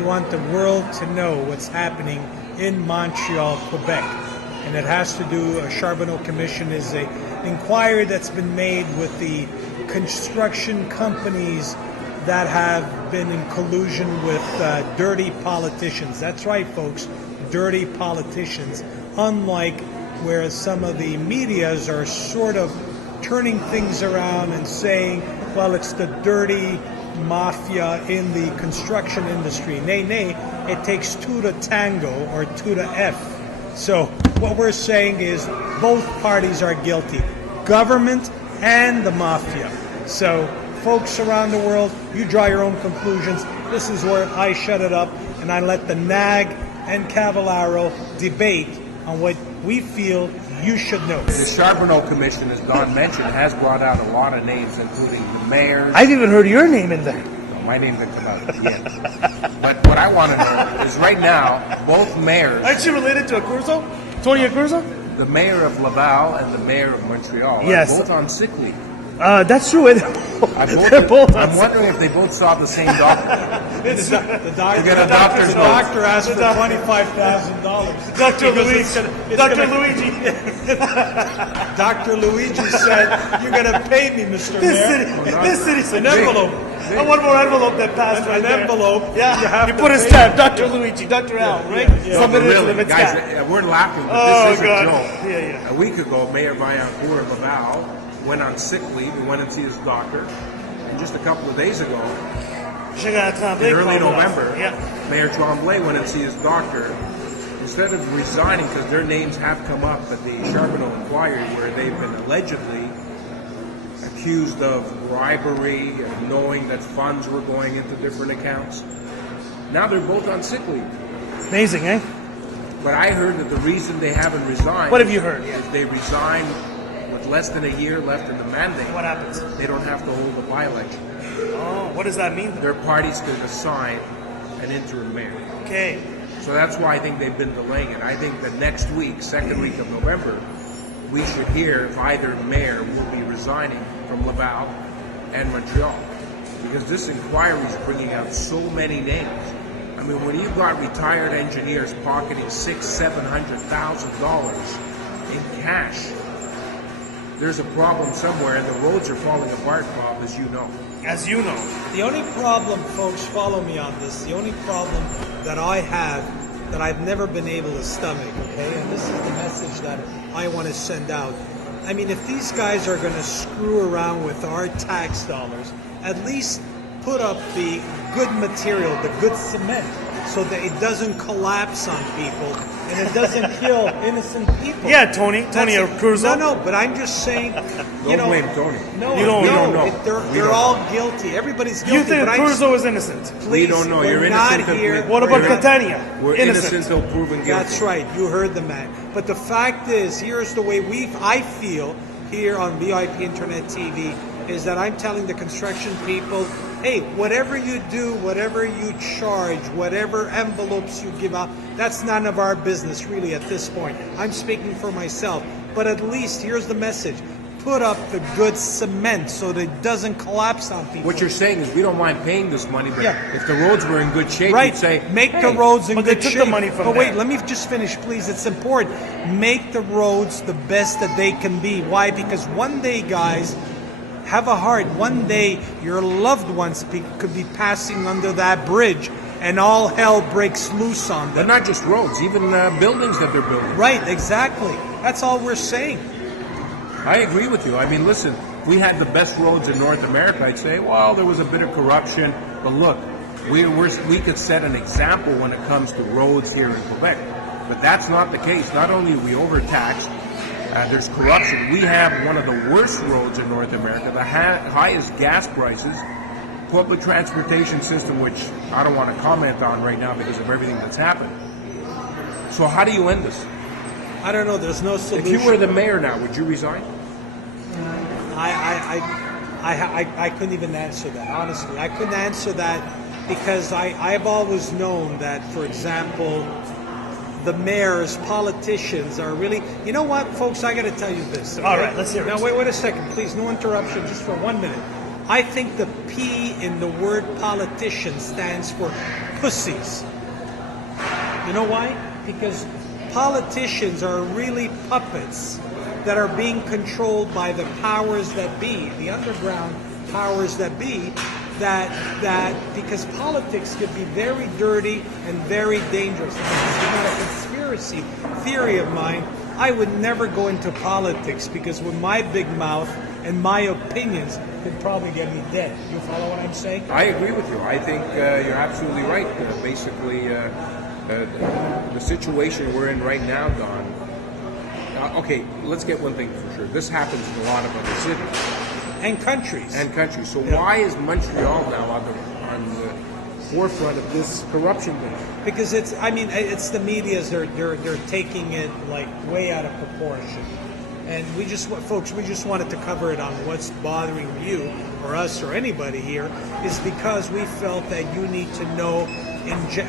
We want the world to know what's happening in Montreal, Quebec. And it has to do, a Charbonneau Commission is an inquiry that's been made with the construction companies that have been in collusion with dirty politicians. That's right, folks, dirty politicians. Unlike where some of the medias are sort of turning things around and saying, well, it's the dirty mafia in the construction industry. Nay, nay, it takes two to tango or two to F. So what we're saying is both parties are guilty, government and the mafia. So folks around the world, you draw your own conclusions. This is where I shut it up and I let the NAG and Cavallaro debate on what we feel you should know. The Charbonneau Commission, as Don mentioned, has brought out a lot of names, including the mayors. I've even heard your name in there. No, my name didn't come out yet. But what I want to know is right now, both mayors... Aren't you related to Accurso? Tony Accurso? The mayor of Laval and the mayor of Montreal are both on sick leave. That's true. They're both I'm wondering if they both saw the same doctor. The doctor asked for $25,000. Dr. Luigi. Dr. Luigi said, "You're going to pay me, Mr. Mayor." This city's an envelope. I want more envelope that passed An envelope. Yeah, you put a stamp, Dr. Luigi, Dr. Al, right? No, but really, guys, we're laughing, but this is a joke. Yeah. A week ago, Mayor Vaillancourt of Laval went on sick leave. He went and see his doctor. And just a couple of days ago, in early November, Mayor Tremblay went and see his doctor. Instead of resigning, because their names have come up at the Charbonneau inquiry where they've been allegedly accused of bribery and knowing that funds were going into different accounts. Now they're both on sick leave. Amazing, eh? But I heard that the reason they haven't resigned... What have you heard? ...is they resign with less than a year left in the mandate. What happens? They don't have to hold a by-election. Oh, what does that mean? Their parties can assign an interim mayor. Okay. So that's why I think they've been delaying it. I think that next week, second week of November, we should hear if either mayor will be resigning from Laval and Montreal. Because this inquiry is bringing out so many names. I mean, when you've got retired engineers pocketing $600,000-$700,000 in cash, there's a problem somewhere, and the roads are falling apart, Bob, as you know. As you know. The only problem, folks, follow me on this, the only problem that I have that I've never been able to stomach, okay, and this is the message that I want to send out. I mean, if these guys are going to screw around with our tax dollars, at least put up the good material, the good cement, so that it doesn't collapse on people and it doesn't kill innocent people. Yeah, Tony Accurso. No, but I'm just saying, Don't blame Tony. No, you don't know. They're all guilty. Everybody's guilty. You think Accurso is innocent? Please, we don't know. You're innocent. What about Catania? We're innocent until proven guilty. That's right. You heard the man. But the fact is, here's the way I feel here on VIP Internet TV, is that I'm telling the construction people, hey, whatever you do, whatever you charge, whatever envelopes you give out, that's none of our business really at this point. I'm speaking for myself. But at least, here's the message. Put up the good cement so that it doesn't collapse on people. What you're saying is we don't mind paying this money, but if the roads were in good shape, right, you'd say, make the roads in good shape. The money from wait, let me just finish, please. It's important. Make the roads the best that they can be. Why? Because one day, guys, have a heart. One day, your loved ones could be passing under that bridge, and all hell breaks loose on them. But not just roads, even buildings that they're building. Right, exactly. That's all we're saying. I agree with you. I mean, listen, we had the best roads in North America. I'd say, well, there was a bit of corruption, but look, we could set an example when it comes to roads here in Quebec. But that's not the case. Not only are we overtaxed, there's corruption. We have one of the worst roads in North America, the highest gas prices, public transportation system, which I don't want to comment on right now because of everything that's happened. So how do you end this? I don't know. There's no solution. If you were the mayor now, would you resign? I couldn't even answer that, honestly. I couldn't answer that because I've always known that, for example, the mayors, politicians are really... You know what, folks? I got to tell you this. Okay? All right, let's hear it. Now, wait a second, please. No interruption, just for 1 minute. I think the P in the word politician stands for pussies. You know why? Because politicians are really puppets that are being controlled by the powers that be, the underground powers that be, that because politics can be very dirty and very dangerous. And this is not a conspiracy theory of mine. I would never go into politics because with my big mouth and my opinions could probably get me dead. You follow what I'm saying? I agree with you. I think you're absolutely right. Basically, the situation we're in right now, Don. Okay, let's get one thing for sure. This happens in a lot of other cities and countries. So why is Montreal now on the forefront of this corruption thing? Because it's the media's they're taking it like way out of proportion. And we just wanted to cover it on what's bothering you or us or anybody here, is because we felt that you need to know,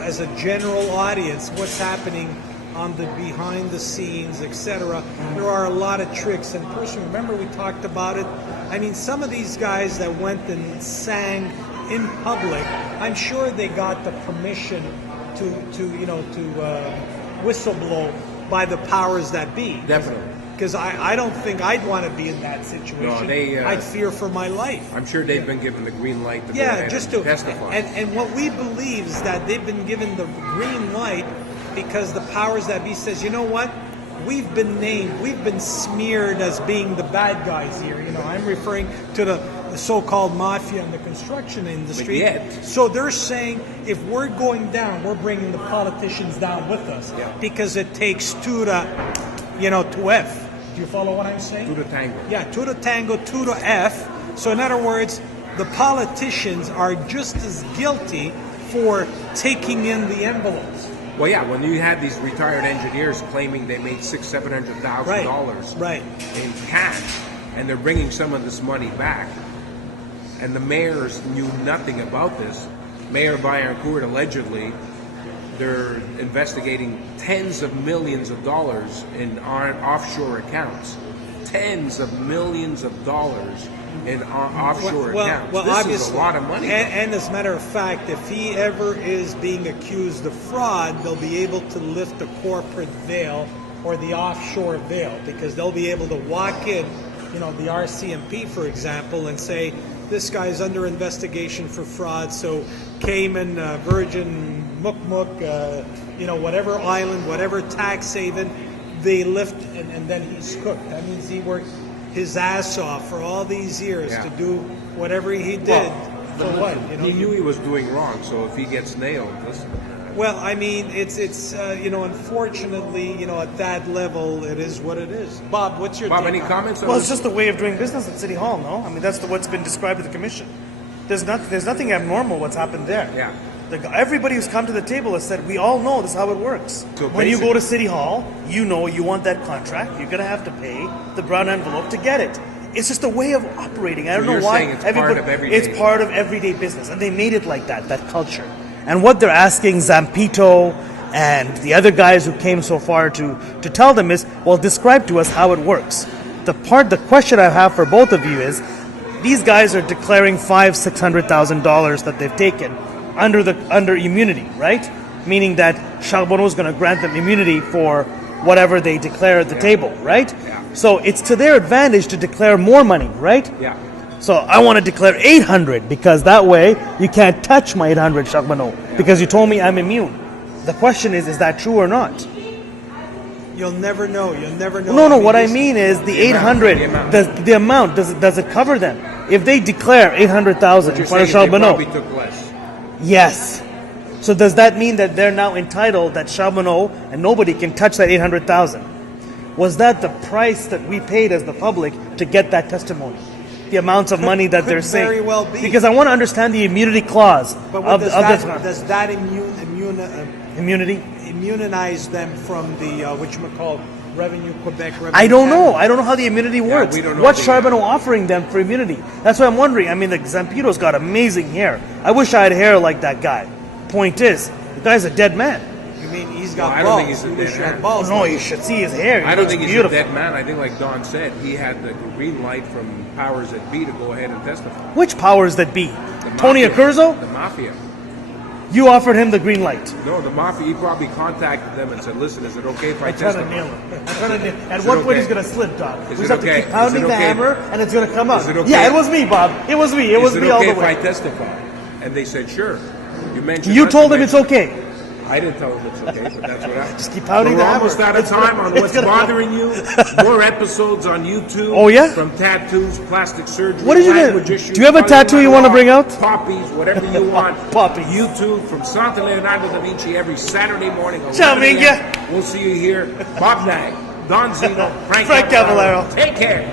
as a general audience, what's happening on the behind the scenes, etc. There are a lot of tricks. And personally, remember we talked about it. I mean, some of these guys that went and sang in public, I'm sure they got the permission to whistleblow by the powers that be. Definitely. Because I don't think I'd want to be in that situation. No, I'd fear for my life. I'm sure they've been given the green light to go ahead and testify. And what we believe is that they've been given the green light because the powers that be says, you know what? We've been named, we've been smeared as being the bad guys here. You know, I'm referring to the so-called mafia in the construction industry. But yet, so they're saying if we're going down, we're bringing the politicians down with us. Yeah. Because it takes two to F. Do you follow what I'm saying? Two to tango. Yeah, two to tango, two to F. So in other words, the politicians are just as guilty for taking in the envelopes. Well, yeah, when you had these retired engineers claiming they made $600,000-$700,000 right. in cash, and they're bringing some of this money back, and the mayors knew nothing about this. Mayor Vaillancourt, allegedly, they're investigating tens of millions of dollars in offshore accounts. Tens of millions of dollars in offshore accounts. Well, this obviously, is a lot of money. And as a matter of fact, if he ever is being accused of fraud, they'll be able to lift the corporate veil or the offshore veil, because they'll be able to walk in, the RCMP, for example, and say, this guy's under investigation for fraud, so Cayman, Virgin, whatever island, whatever tax haven, they lift, and then he's cooked. That means he worked his ass off for all these years to do whatever he did. For what? He knew he was doing wrong, so if he gets nailed, listen. Well, I mean, it's unfortunately, at that level, it is what it is. Bob, what's your take any on comments on Well, this? it's just a way of doing business at City Hall, no? I mean, that's what's been described to the commission. There's nothing abnormal what's happened there. Yeah. Everybody who's come to the table has said, we all know this is how it works. So when you go to City Hall, you know you want that contract. You're going to have to pay the brown envelope to get it. It's just a way of operating. I don't know why. It's part of everyday It's part of everyday business. And they made it like that culture. And what they're asking Zampito and the other guys who came so far to tell them is, well, describe to us how it works. The question I have for both of you is, these guys are declaring $500,000-$600,000 that they've taken under immunity, right? Meaning that Charbonneau is going to grant them immunity for whatever they declare at the table, right? Yeah. So it's to their advantage to declare more money, right? Yeah. So I want to declare 800 because that way you can't touch my 800, Charbonneau, because you told me I'm immune. The question is that true or not? You'll never know. No. What I mean is the 800. The amount does it cover them? If they declare 800,000 in front of Charbonneau, they probably took less. Yes. So does that mean that they're now entitled, that Charbonneau and nobody can touch that 800,000? Was that the price that we paid as the public to get that testimony? The amounts of money that they're saying? Very well be. Because I want to understand the immunity clause. But does that immunize them from the Revenue Quebec? I don't know. I don't know how the immunity works. We don't know What's Charbonneau offering them for immunity? That's what I'm wondering. I mean, the Zampito's got amazing hair. I wish I had hair like that guy. Point is, the guy's a dead man. You mean he's got I balls? don't think he's a dead man. Balls. No, you should see his hair. I don't think he's beautiful. a dead man. I think, like Don said, he had the green light from powers that be to go ahead and testify. Which powers that be? Tony mafia. Accurso? The mafia. You offered him the green light. No, the mafia, he probably contacted them and said, listen, is it okay if I I'm trying to testify? nail him. I'm trying to nail him. At Is what it point okay? he's going to slip, Doc? Is We it just have to okay? keep pounding Is it the okay? hammer, and it's going to come out. Is it okay? Yeah, it was me, Bob. It was me. It was Is me it all okay the if I way. testify? And they said, sure. You mentioned You us, told you him it's mentioned- okay. I didn't tell him it's okay, but that's what happened. Just keep pounding We're the hammer. almost out of time on It's what's gonna- bothering you. More episodes on YouTube. Oh, yeah? From tattoos, plastic surgery, What did you do? language issues. Do you have a tattoo you wanna bring out? Poppies, whatever you want. Poppies. YouTube from Santa Leonardo da Vinci every Saturday morning. Ciao, 11 a.m. Minga. We'll see you here. Bob Nag, Don Zeno, Frank Cavallaro. Take care.